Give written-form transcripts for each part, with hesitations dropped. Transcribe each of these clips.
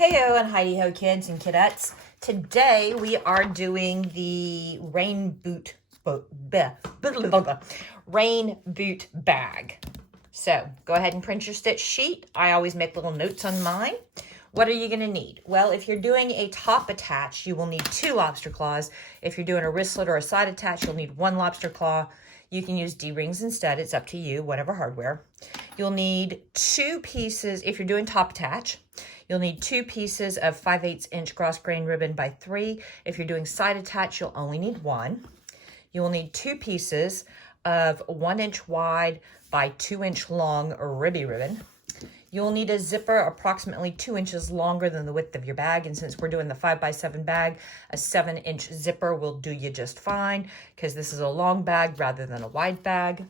Heyo and Heidi-ho kids and kidettes. Today we are doing the rain boot bag. So go ahead and print your stitch sheet. I always make little notes on mine. What are you going to need? Well, if you're doing a top attach, you will need 2 lobster claws. If you're doing a wristlet or a side attach, you'll need 1 lobster claw. You can use D-rings instead. It's up to you, whatever hardware. You'll need 2 pieces, if you're doing top attach, you'll need 2 pieces of 5/8 inch cross grain ribbon by 3. If you're doing side attach, you'll only need 1. You will need 2 pieces of 1 inch wide by 2 inch long ribby ribbon. You'll need a zipper approximately 2 inches longer than the width of your bag. And since we're doing the 5x7 bag, a 7-inch zipper will do you just fine because this is a long bag rather than a wide bag.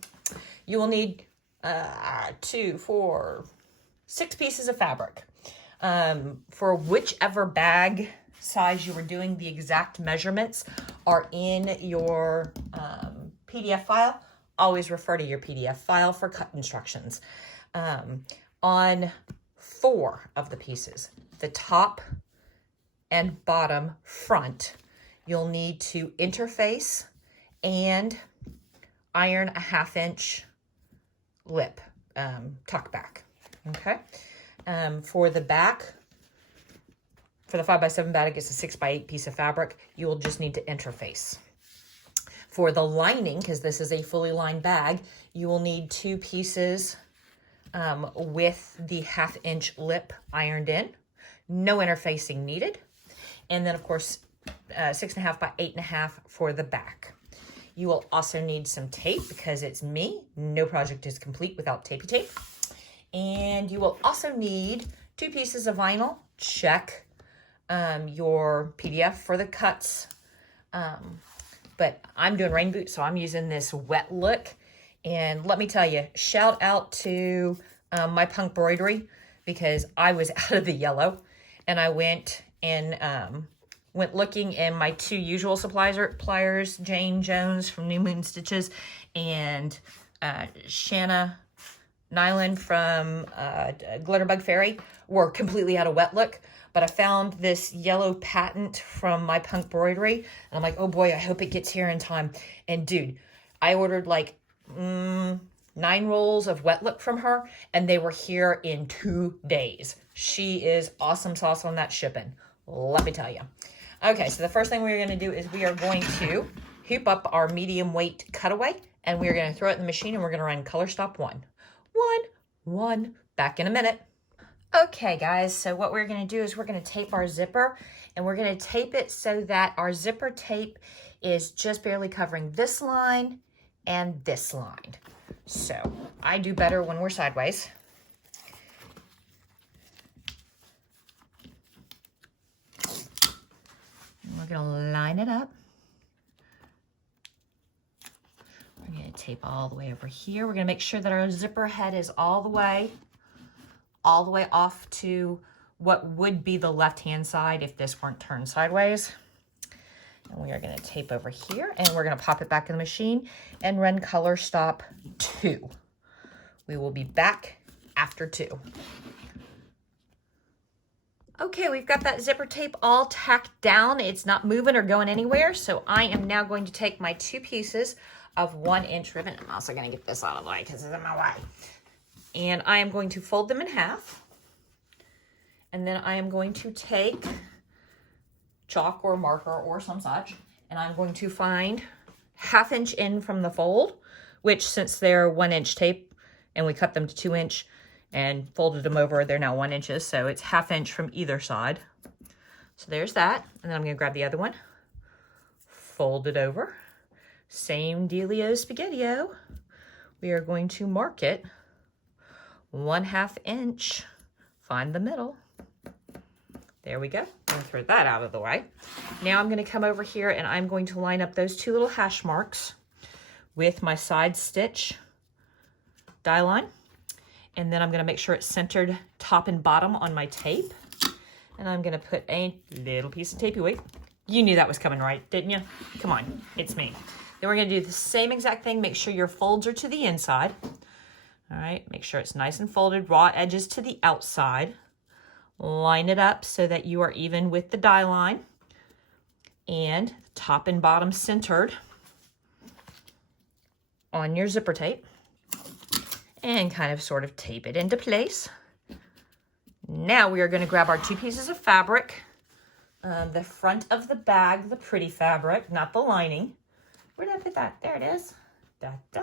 You will need 2, 4, 6 pieces of fabric. For whichever bag size you were doing, the exact measurements are in your PDF file. Always refer to your PDF file for cut instructions. On 4 of the pieces, the top and bottom front, you'll need to interface and iron a 1/2 inch lip, tuck back, okay? For the back, for the 5x7 bag, it's a 6x8 piece of fabric. You will just need to interface. For the lining, because this is a fully lined bag, you will need 2 pieces with the 1/2 inch lip ironed in. No interfacing needed. And then, of course, 6.5 by 8.5 for the back. You will also need some tape because it's me. No project is complete without tapey tape. And you will also need 2 pieces of vinyl. Check your PDF for the cuts. But I'm doing rain boots, so I'm using this wet look. And let me tell you, shout out to my punk embroidery because I was out of the yellow. And I went looking in my 2 usual suppliers, Jane Jones from New Moon Stitches and Shanna Nyland from Glitterbug Fairy were completely out of wet look. But I found this yellow patent from my punk embroidery. And I'm like, oh boy, I hope it gets here in time. And dude, I ordered like 9 rolls of wet look from her. And they were here in 2 days. She is awesome sauce on that shipping. Let me tell you. Okay, so the first thing we're going to do is we are going to hoop up our medium weight cutaway. And we're going to throw it in the machine and we're going to run color stop 1. 1. Back in a minute. Okay guys, so what we're going to do is we're going to tape our zipper and we're going to tape it so that our zipper tape is just barely covering this line and this line. So I do better when we're sideways. And we're going to line it up. We're going to tape all the way over here. We're going to make sure that our zipper head is all the way off to what would be the left-hand side if this weren't turned sideways. And we are going to tape over here and we're going to pop it back in the machine and run color stop 2. We will be back after 2. Okay, we've got that zipper tape all tacked down. It's not moving or going anywhere. So I am now going to take my 2 pieces of 1 inch ribbon. I'm also going to get this out of the way because it's in my way. And I am going to fold them in half. And then I am going to take chalk or marker or some such. And I'm going to find 1/2 inch in from the fold, which since they're 1 inch tape and we cut them to 2 inch and folded them over, they're now 1 inches. So it's 1/2 inch from either side. So there's that. And then I'm going to grab the other one, fold it over. Same dealio spaghetti-o. We are going to mark it 1/2 inch, find the middle. There we go. I'm going to throw that out of the way. Now I'm going to come over here and I'm going to line up those 2 little hash marks with my side stitch die line. And then I'm going to make sure it's centered top and bottom on my tape. And I'm going to put a little piece of tapey weight. You knew that was coming, right? Didn't you? Come on, it's me. Then we're going to do the same exact thing. Make sure your folds are to the inside. All right, make sure it's nice and folded, raw edges to the outside. Line it up so that you are even with the die line and top and bottom centered on your zipper tape, and kind of sort of tape it into place. Now we are going to grab our 2 pieces of fabric, the front of the bag, the pretty fabric, not the lining. Where did I put that? There it is. Da, da.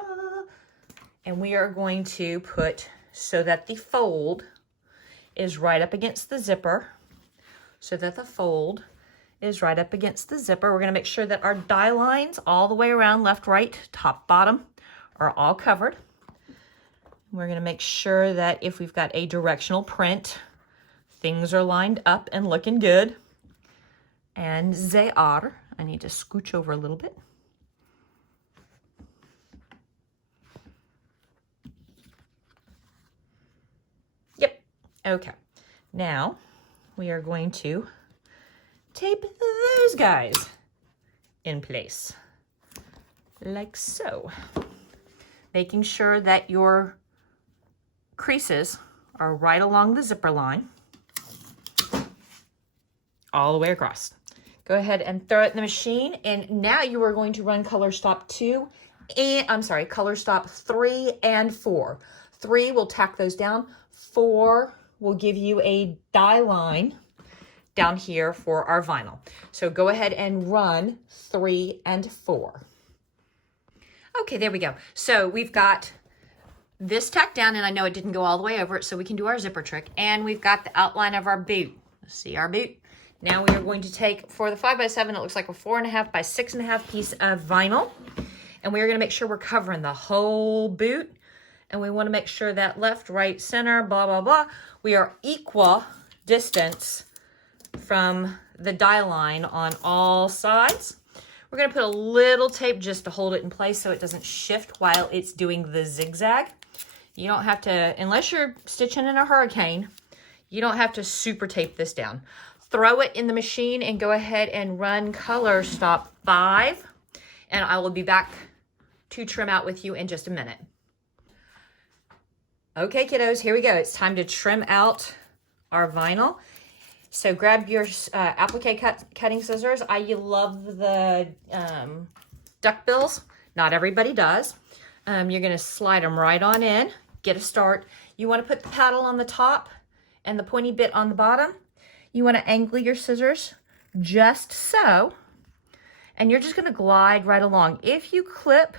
And we are going to put so that the fold is right up against the zipper. So that the fold is right up against the zipper. We're going to make sure that our die lines all the way around, left, right, top, bottom, are all covered. We're going to make sure that if we've got a directional print, things are lined up and looking good. And they are. I need to scooch over a little bit. Yep. Okay. Now we are going to tape those guys in place like so, making sure that your creases are right along the zipper line all the way across. Go ahead and throw it in the machine, and now you are going to run color stop 3 and 4. 3 will tack those down. 4 will give you a die line down here for our vinyl. So go ahead and run 3 and 4. Okay, there we go. So we've got this tacked down, and I know it didn't go all the way over it, so we can do our zipper trick. And we've got the outline of our boot. See our boot? Now we are going to take, for the 5x7, it looks like a 4.5 by 6.5 piece of vinyl. And we are going to make sure we're covering the whole boot. And we want to make sure that left, right, center, blah, blah, blah, we are equal distance from the die line on all sides. We're going to put a little tape just to hold it in place so it doesn't shift while it's doing the zigzag. You don't have to, unless you're stitching in a hurricane, you don't have to super tape this down. Throw it in the machine and go ahead and run color stop 5. And I will be back to trim out with you in just a minute. Okay, kiddos, here we go. It's time to trim out our vinyl. So grab your applique cutting scissors. I love the duck bills. Not everybody does. You're going to slide them right on in. Get a start. You want to put the paddle on the top and the pointy bit on the bottom. You want to angle your scissors just so. And you're just going to glide right along. If you clip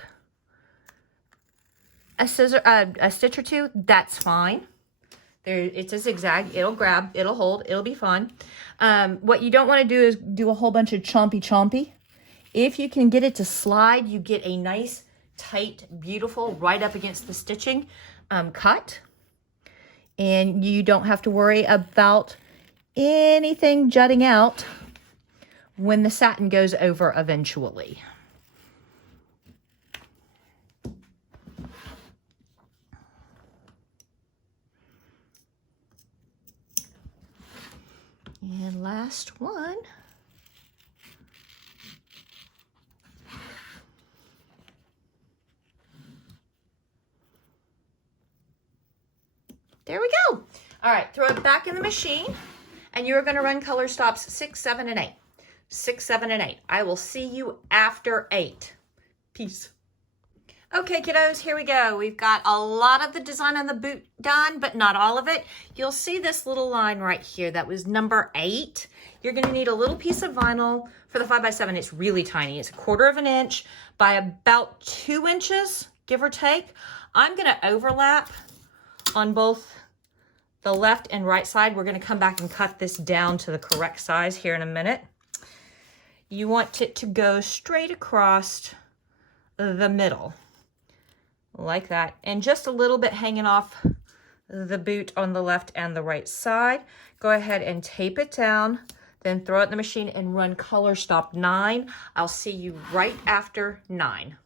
a stitch or two, that's fine. It's a zigzag. It'll grab, it'll hold, it'll be fun. What you don't want to do is do a whole bunch of chompy. If you can get it to slide, you get a nice, tight, beautiful, right up against the stitching cut. And you don't have to worry about anything jutting out when the satin goes over eventually. And last one. There we go. All right, throw it back in the machine, and you're going to run color stops 6, 7, and 8. 6, 7, and 8. I will see you after 8. Peace. Okay, kiddos, here we go. We've got a lot of the design on the boot done, but not all of it. You'll see this little line right here. That was number 8. You're going to need a little piece of vinyl for the 5x7. It's really tiny. It's 1/4 of an inch by about 2 inches, give or take. I'm going to overlap on both the left and right side. We're going to come back and cut this down to the correct size here in a minute. You want it to go straight across the middle. Like that, and just a little bit hanging off the boot on the left and the right side. Go ahead and tape it down, then throw it in the machine and run color stop 9. I'll see you right after 9.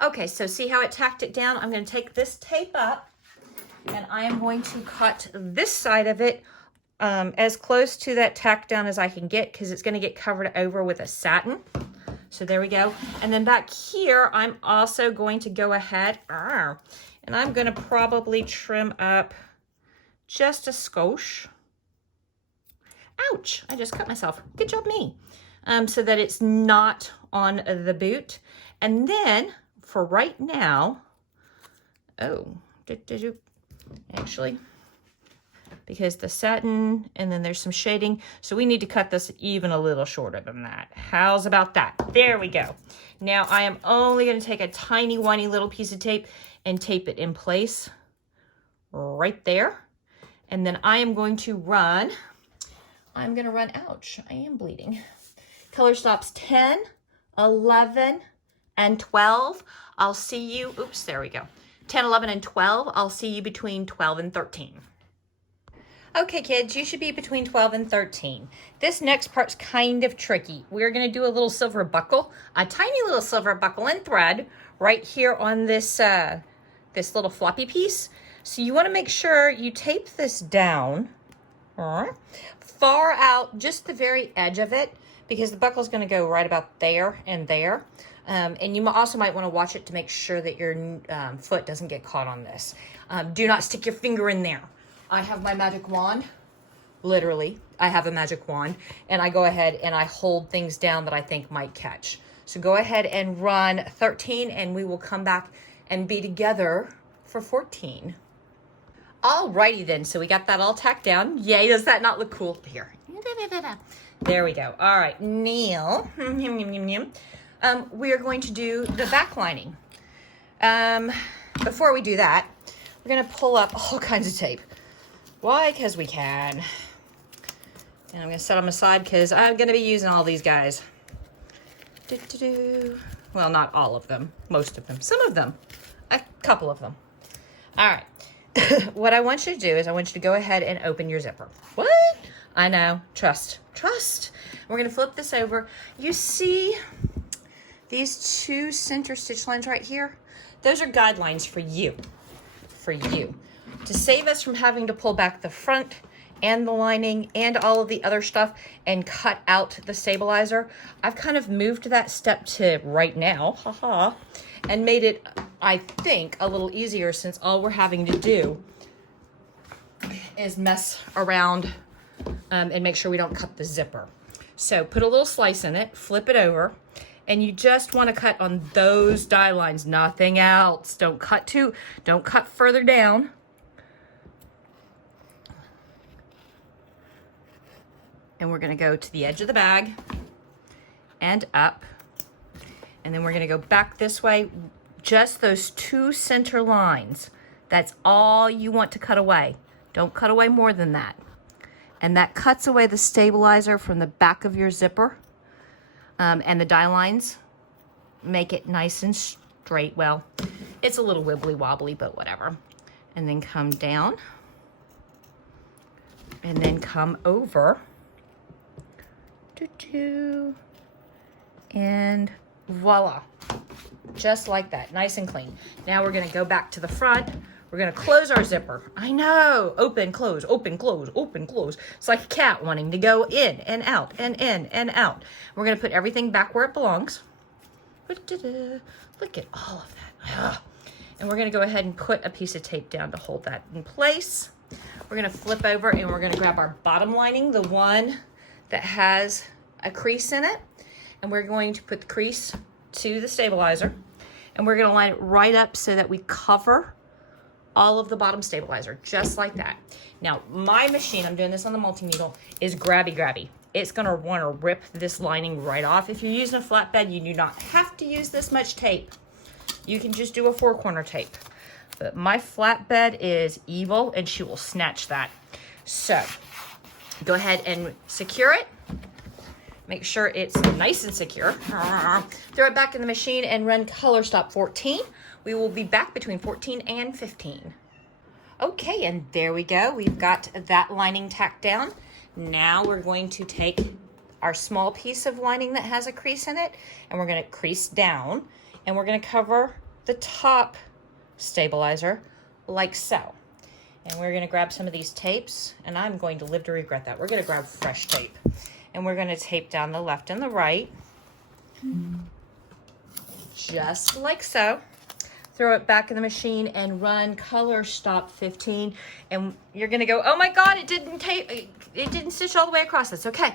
Okay, so see how it tacked it down? I'm going to take this tape up, and I am going to cut this side of it as close to that tack down as I can get, because it's going to get covered over with a satin. So there we go. And then back here, I'm also going to go ahead and I'm going to probably trim up just a skosh. ouch, I just cut myself. Good job me. So that it's not on the boot. And then for right now, actually, because the satin and then there's some shading, so we need to cut this even a little shorter than that. How's about that? There we go. Now I am only going to take a tiny whiny little piece of tape and tape it in place right there. And then I am going to run, ouch, I am bleeding. Color stops 10, 11, and 12. I'll see you, oops, there we go. 10, 11, and 12. I'll see you between 12 and 13. Okay, kids, you should be between 12 and 13. This next part's kind of tricky. We're going to do a little silver buckle, a tiny little silver buckle and thread right here on this, this little floppy piece. So you want to make sure you tape this down far out, just the very edge of it, because the buckle is going to go right about there and there. And you also might want to watch it to make sure that your foot doesn't get caught on this. Do not stick your finger in there. I have my magic wand. Literally, I have a magic wand. And I go ahead and I hold things down that I think might catch. So go ahead and run 13 and we will come back and be together for 14. Alrighty then, so we got that all tacked down. Yay, does that not look cool? Here. There we go. All right, Neil. We are going to do the back lining. Before we do that, we're going to pull up all kinds of tape. Why? Because we can. And I'm going to set them aside because I'm going to be using all these guys. Well, not all of them. Most of them. Some of them. A couple of them. All right. What I want you to do is I want you to go ahead and open your zipper. What? I know. Trust. Trust. We're going to flip this over. You see these two center stitch lines right here? Those are guidelines for you. For you. To save us from having to pull back the front and the lining and all of the other stuff and cut out the stabilizer, I've kind of moved that step to right now, haha, and made it, I think, a little easier since all we're having to do is mess around and make sure we don't cut the zipper. So put a little slice in it, flip it over, and you just want to cut on those die lines, nothing else. Don't cut further down. And we're going to go to the edge of the bag and up. And then we're going to go back this way. Just those two center lines. That's all you want to cut away. Don't cut away more than that. And that cuts away the stabilizer from the back of your zipper. And the die lines make it nice and straight. Well, it's a little wibbly wobbly, but whatever. And then come down. And then come over. And voila, just like that, nice and clean. Now we're going to go back to the front. We're going to close our zipper. I know, open, close, open, close, open, close. It's like a cat wanting to go in and out and in and out. We're going to put everything back where it belongs. Look at all of that. And we're going to go ahead and put a piece of tape down to hold that in place. We're going to flip over and we're going to grab our bottom lining, the one that has a crease in it, and we're going to put the crease to the stabilizer, and we're going to line it right up so that we cover all of the bottom stabilizer, just like that. Now, my machine, I'm doing this on the multi-needle, is grabby. It's going to want to rip this lining right off. If you're using a flatbed, you do not have to use this much tape. You can just do a 4-corner tape. But my flatbed is evil, and she will snatch that. So, go ahead and secure it. Make sure it's nice and secure. Throw it back in the machine and run color stop 14. We will be back between 14 and 15. Okay, and there we go. We've got that lining tacked down. Now we're going to take our small piece of lining that has a crease in it, and we're going to crease down, and we're going to cover the top stabilizer like so. And we're going to grab some of these tapes, and I'm going to live to regret that. We're going to grab fresh tape, and we're going to tape down the left and the right, just like so. Throw it back in the machine and run color stop 15. And you're going to go, oh my God, it didn't tape. it didn't stitch all the way across. That's okay.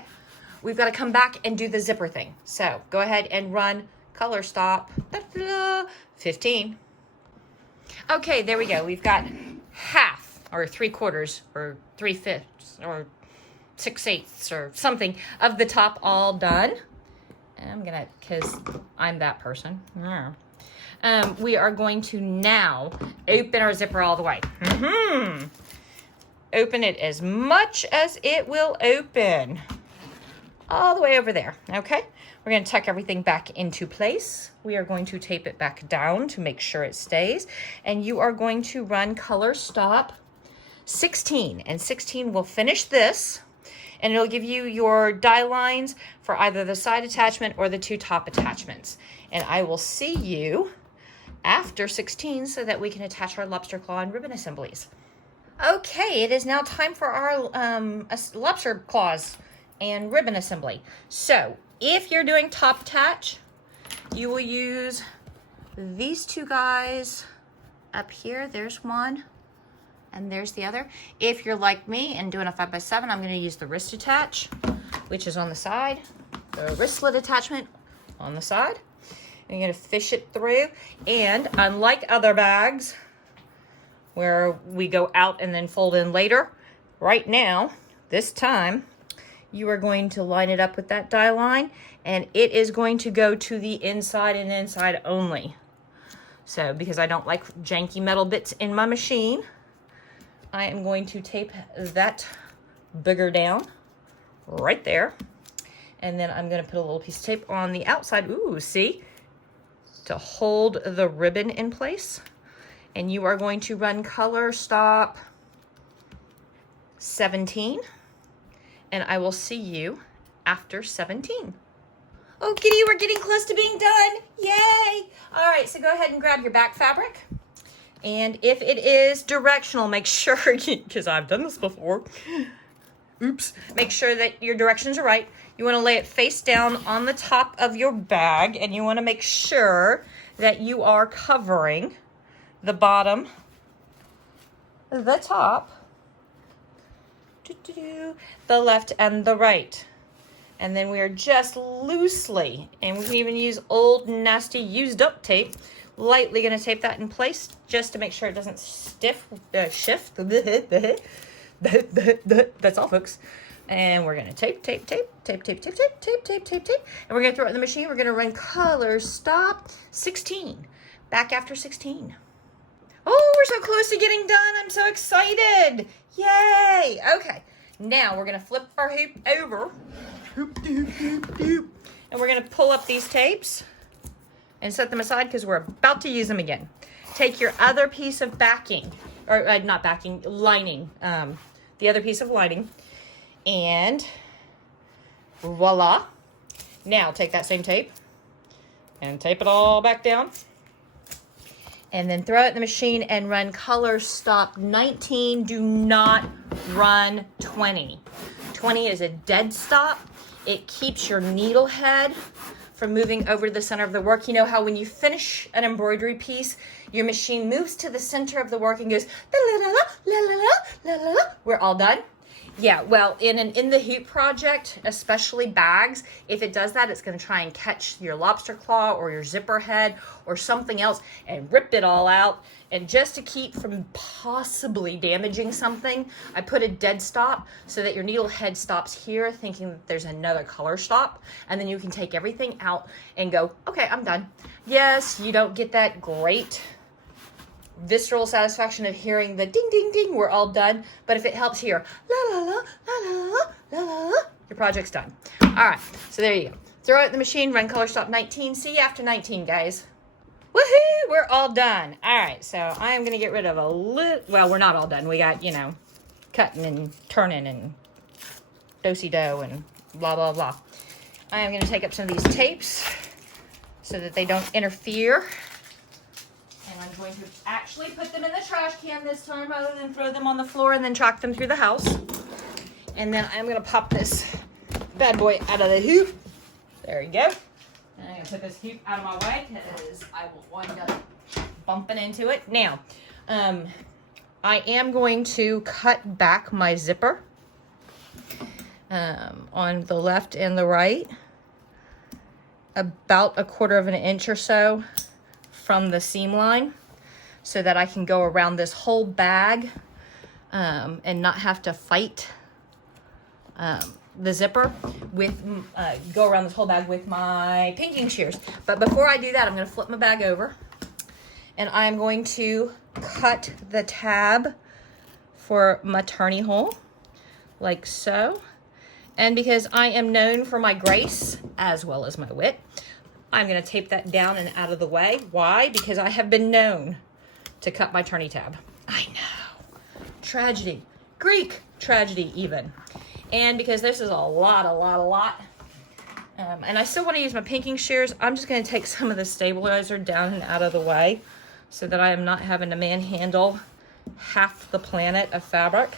We've got to come back and do the zipper thing. So go ahead and run color stop. 15. Okay, there we go. We've got half or 3/4 or 3/5 or 6/8 or something of the top all done. And I'm gonna, because I'm that person. We are going to now open our zipper all the way. Open it as much as it will open. All the way over there, okay? We're gonna tuck everything back into place. We are going to tape it back down to make sure it stays. And you are going to run color stop 16. And 16 will finish this. And it'll give you your die lines for either the side attachment or the 2 top attachments. And I will see you after 16 so that we can attach our lobster claw and ribbon assemblies. Okay, it is now time for our lobster claws and ribbon assembly. So if you're doing top attach, you will use these 2 guys up here. There's one and there's the other. If you're like me and doing a 5x7, I'm going to use the wrist attach, which is on the side, the wristlet attachment on the side. And you're going to fish it through. And unlike other bags where we go out and then fold in later, right now, this time, you are going to line it up with that die line, and it is going to go to the inside and inside only. So because I don't like janky metal bits in my machine, I am going to tape that booger down right there. And then I'm going to put a little piece of tape on the outside. Ooh, see? To hold the ribbon in place. And you are going to run color stop 17. And I will see you after 17. Oh, kitty, we're getting close to being done. Yay! All right, so go ahead and grab your back fabric. And if it is directional, make sure, because I've done this before. Oops. Make sure that your directions are right. You want to lay it face down on the top of your bag, and you want to make sure that you are covering the bottom, the top, the left and the right. And then we are just loosely, and we can even use old nasty used up tape, lightly going to tape that in place just to make sure it doesn't shift. That's all, folks. And we're going to tape. And we're going to throw it in the machine. We're going to run color stop 16. Back after 16. Oh, we're so close to getting done. I'm so excited. Yay. Okay. Now we're going to flip our hoop over. And we're going to pull up these tapes and set them aside because we're about to use them again. Take your other piece of backing, or not backing, lining. The other piece of lining. And voila. Now take that same tape and tape it all back down. And then throw it in the machine and run color stop 19. Do not run 20. 20 is a dead stop. It keeps your needle head from moving over to the center of the work. You know how when you finish an embroidery piece, your machine moves to the center of the work and goes, la la la la la la la la. We're all done. Yeah, well, in the hoop project, especially bags, if it does that, it's going to try and catch your lobster claw or your zipper head or something else and rip it all out. And just to keep from possibly damaging something, I put a dead stop so that your needle head stops here, thinking that there's another color stop. And then you can take everything out and go, okay, I'm done. Yes, you don't get that great visceral satisfaction of hearing the ding, ding, ding, we're all done. But if it helps here, la, la, la, la, la, la, la, la, your project's done. All right, so there you go. Throw it in the machine, run color stop 19. See you after 19, guys. Woohoo, we're all done. All right, so I am going to get rid of a little, well, we're not all done. We got, cutting and turning and do-si-do and blah, blah, blah. I am going to take up some of these tapes so that they don't interfere. And I'm going to actually put them in the trash can this time rather than throw them on the floor and then track them through the house. And then I'm going to pop this bad boy out of the hoop. There you go. And I'm going to put this hoop out of my way because I will wind up bumping into it. Now, I am going to cut back my zipper on the left and the right, about 1/4 of an inch or so from the seam line, so that I can go around this whole bag and not have to fight the zipper with, go around this whole bag with my pinking shears. But before I do that, I'm going to flip my bag over, and I'm going to cut the tab for my turny hole, like so. And because I am known for my grace as well as my wit, I'm going to tape that down and out of the way. Why? Because I have been known to cut my turny tab. I know. Tragedy. Greek tragedy even. And because this is a lot. And I still want to use my pinking shears, I'm just going to take some of the stabilizer down and out of the way so that I am not having to manhandle half the planet of fabric.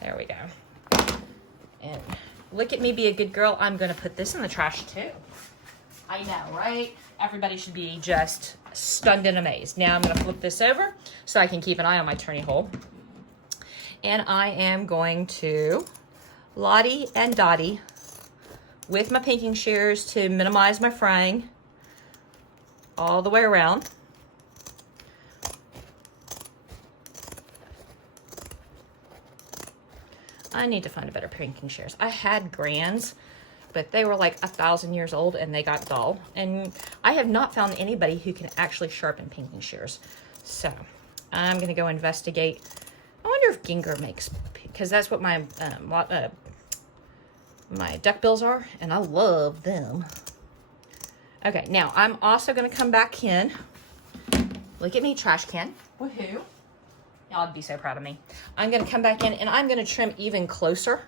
There we go. And look at me be a good girl. I'm going to put this in the trash too. I know, right? Everybody should be just stunned and amazed. Now I'm going to flip this over so I can keep an eye on my turny hole. And I am going to Lottie and Dottie with my pinking shears to minimize my fraying all the way around. I need to find a better pinking shears. I had Grands, but they were like 1,000 years old and they got dull. And I have not found anybody who can actually sharpen pinking shears. So I'm going to go investigate. I wonder if Ginger makes, because that's what my my duckbills are, and I love them. Okay, now I'm also going to come back in. Look at me, trash can. Woohoo. Y'all would be so proud of me. I'm going to come back in and I'm going to trim even closer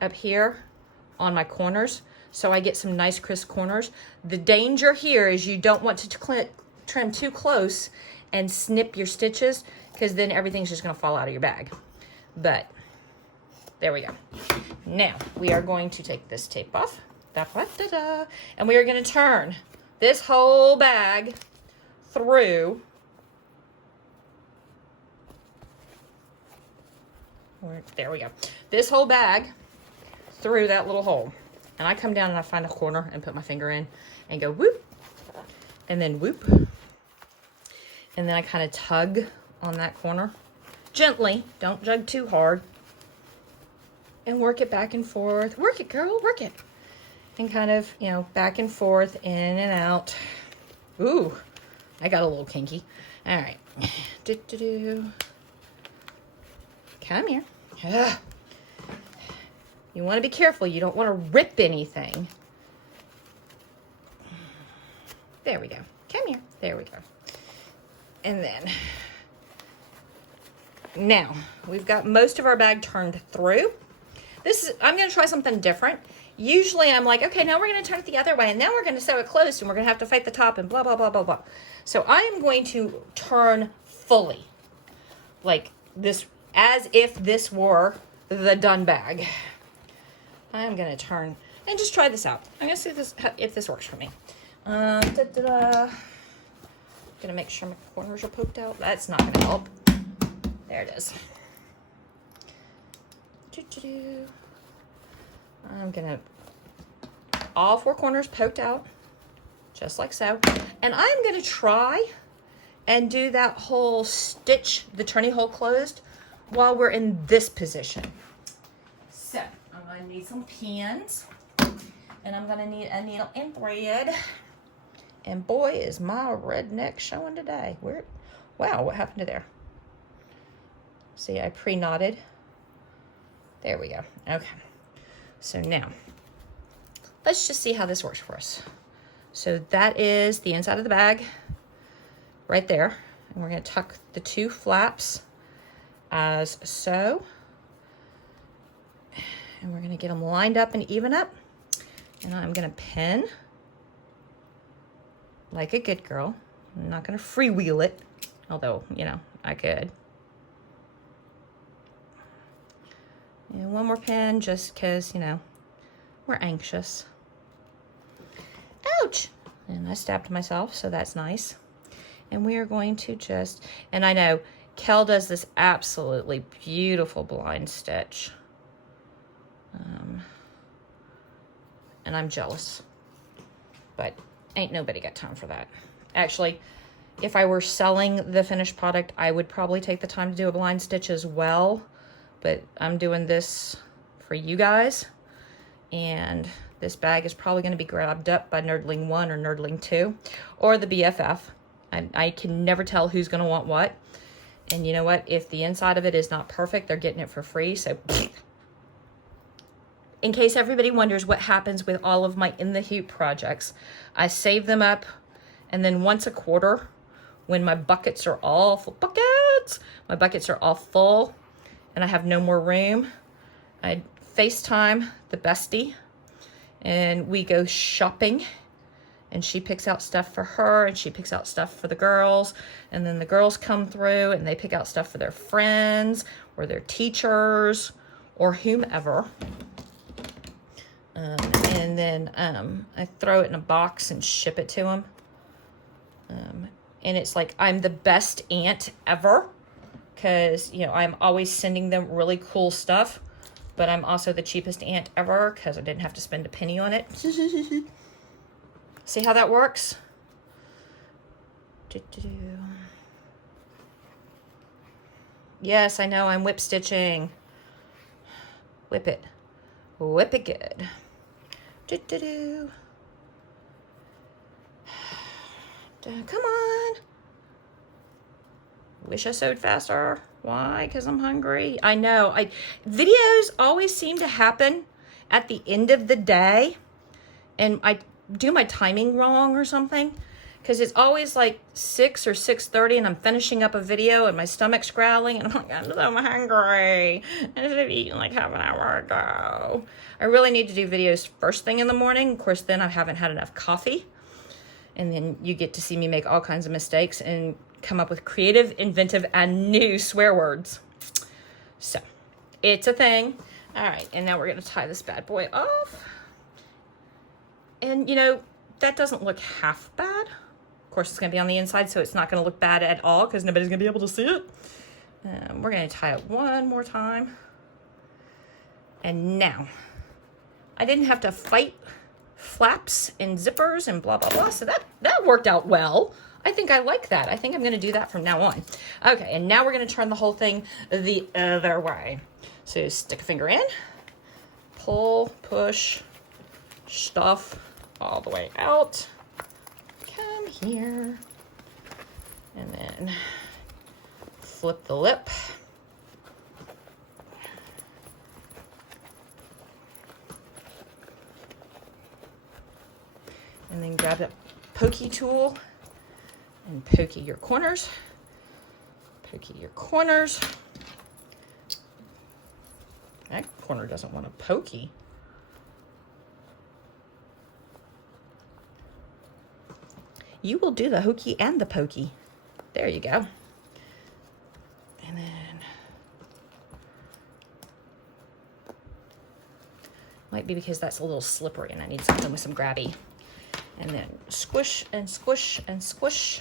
up here on my corners so I get some nice crisp corners. The danger here is you don't want to trim too close and snip your stitches, because then everything's just going to fall out of your bag. But there we go. Now we are going to take this tape off. And we are going to turn this whole bag through. There we go. This whole bag through that little hole. And I come down and I find a corner and put my finger in and go whoop. And then whoop. And then I kind of tug on that corner. Gently. Don't tug too hard. And work it back and forth. Work it, girl. Work it. And kind of, you know, back and forth, in and out. Ooh. I got a little kinky. All right. Come here. Ugh. You want to be careful. You don't want to rip anything. There we go. Come here. There we go. And then, now, we've got most of our bag turned through. I'm going to try something different. Usually I'm like, okay, now we're going to turn it the other way, and then we're going to sew it closed, and we're going to have to fight the top and blah, blah, blah, blah, blah. So I am going to turn fully. Like this, as if this were the done bag. I'm going to turn and just try this out. I'm going to see if this works for me. Gonna make sure my corners are poked out. That's not gonna help. There it is. I'm gonna, all 4 corners poked out, just like so. And I'm gonna try and do that whole stitch, the turny hole closed, while we're in this position. So I'm gonna need some pins, and I'm gonna need a needle and thread. And boy, is my redneck showing today. Wow, what happened to there? See, I pre-knotted. There we go. Okay. So now, let's just see how this works for us. So that is the inside of the bag right there. And we're going to tuck the 2 flaps as so. And we're going to get them lined up and even up. And I'm going to pin like a good girl. I'm not going to freewheel it, although, you know, I could. And one more pin just because, you know, we're anxious. Ouch! And I stabbed myself, so that's nice. And we are going to just, and I know Kel does this absolutely beautiful blind stitch. And I'm jealous, but ain't nobody got time for that. Actually, if I were selling the finished product, I would probably take the time to do a blind stitch as well, but I'm doing this for you guys, and this bag is probably going to be grabbed up by Nerdling 1 or Nerdling 2 or the BFF. I can never tell who's going to want what. And you know what? If the inside of it is not perfect, they're getting it for free. So in case everybody wonders what happens with all of my In the Hoop projects, I save them up, and then once a quarter, when my buckets are all full, my buckets are all full and I have no more room, I FaceTime the bestie and we go shopping, and she picks out stuff for her and she picks out stuff for the girls, and then the girls come through and they pick out stuff for their friends or their teachers or whomever. And then I throw it in a box and ship it to them. And it's like I'm the best aunt ever, because, you know, I'm always sending them really cool stuff, but I'm also the cheapest aunt ever because I didn't have to spend a penny on it. See how that works? Yes, I know, I'm whip stitching. Whip it. Whip it good. Come on. Wish I sewed faster. Why? Because I'm hungry. I know. Videos always seem to happen at the end of the day, and I do my timing wrong or something, because it's always like 6 or 6:30 and I'm finishing up a video and my stomach's growling and I'm like, I'm so hungry. I should have eaten like half an hour ago. I really need to do videos first thing in the morning. Of course, then I haven't had enough coffee. And then you get to see me make all kinds of mistakes and come up with creative, inventive, and new swear words. So, it's a thing. All right, and now we're going to tie this bad boy off. And, you know, that doesn't look half bad. Of course, it's going to be on the inside, so it's not going to look bad at all because nobody's going to be able to see it. We're going to tie it one more time. And now, I didn't have to fight flaps and zippers and blah, blah, blah. So that worked out well. I think I like that. I think I'm going to do that from now on. Okay, and now we're going to turn the whole thing the other way. So stick a finger in, pull, push, stuff all the way out. Come here. And then flip the lip. And then grab that pokey tool and pokey your corners. Pokey your corners. That corner doesn't want a pokey. You will do the hokey and the pokey. There you go. And then might be because that's a little slippery and I need something with some grabby. And then squish and squish and squish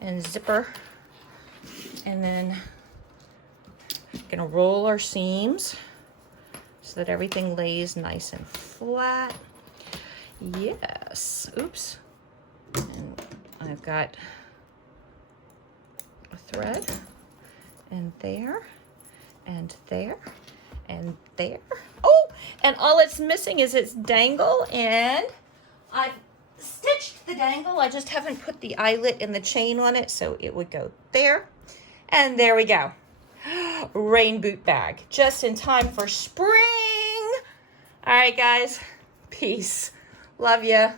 and zipper. And then gonna roll our seams so that everything lays nice and flat. Yes, oops. And I've got a thread, and there, and there, and there. Oh, and all it's missing is its dangle, and I've stitched the dangle. I just haven't put the eyelet and the chain on it, so it would go there. And there we go. Rain boot bag, just in time for spring. All right, guys. Peace. Love ya.